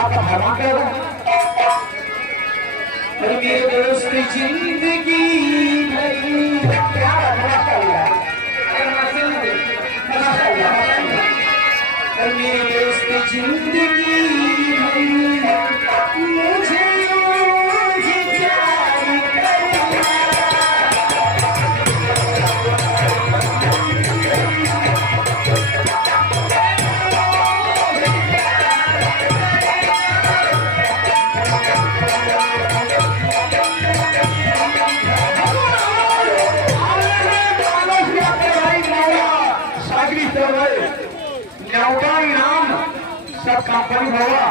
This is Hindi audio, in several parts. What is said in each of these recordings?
आपका भगवान कर रहा है मेरे दोस्त जिंदगी क्या मेरे दोस्त जिंदगी मुझे सब कंपनी होगा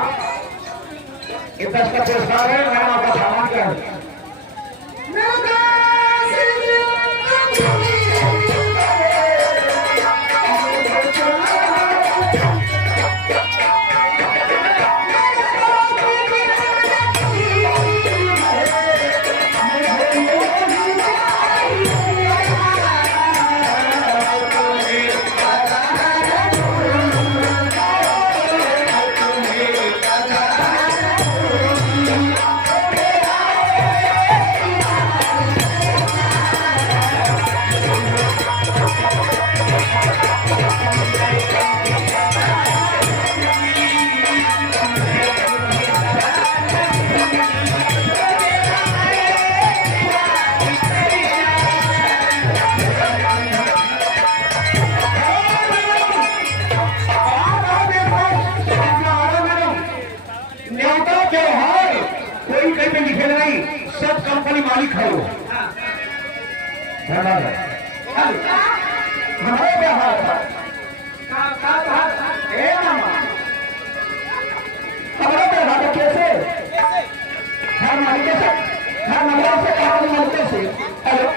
ये 10 का पुरस्कार है मैंने आपका सामान क्या है सब कंपनी मालिक है वो कैसे हर मालिक से हर नंबर से कहा मिलते से हेलो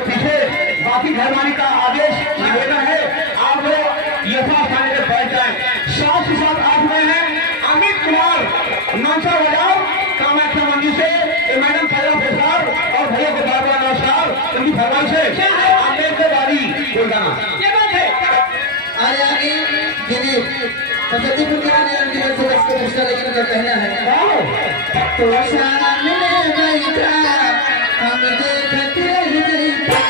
पीछे बाकी घरवाली का आदेश निवेदन है आप लोग यथास्थान पर बैठ जाए साथ ही साथ आप में हैं अमित कुमार नाचा बजाओ कामाख्या मंदिर से मैडम पहला प्रसार और भैया को बार बार नमस्कार उनकी फरमाइश है अम्बेडकरवादी कोई गाना ये बात है अरे आगे दीदी फतेहपुर के आने वाले दिवस को पुरस्कार लेकर का कहना है तो सामने बैठा हम देखते रह गए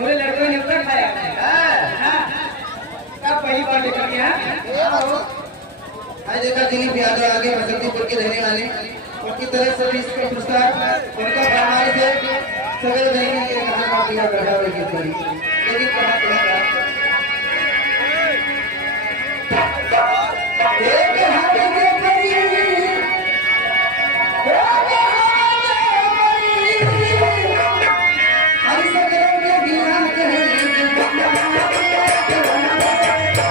मुझे लड़कों ने ऊपर खाया कब पहली बार देखा क्या आज देखा दिलीप यादव आगे बसंतीपुर के रहने वाले उनकी तरफ से भी इसका पुरस्कार उनका फरमाइश है सगल नहीं ये खाना पीना बैठा हुआ की लेकिन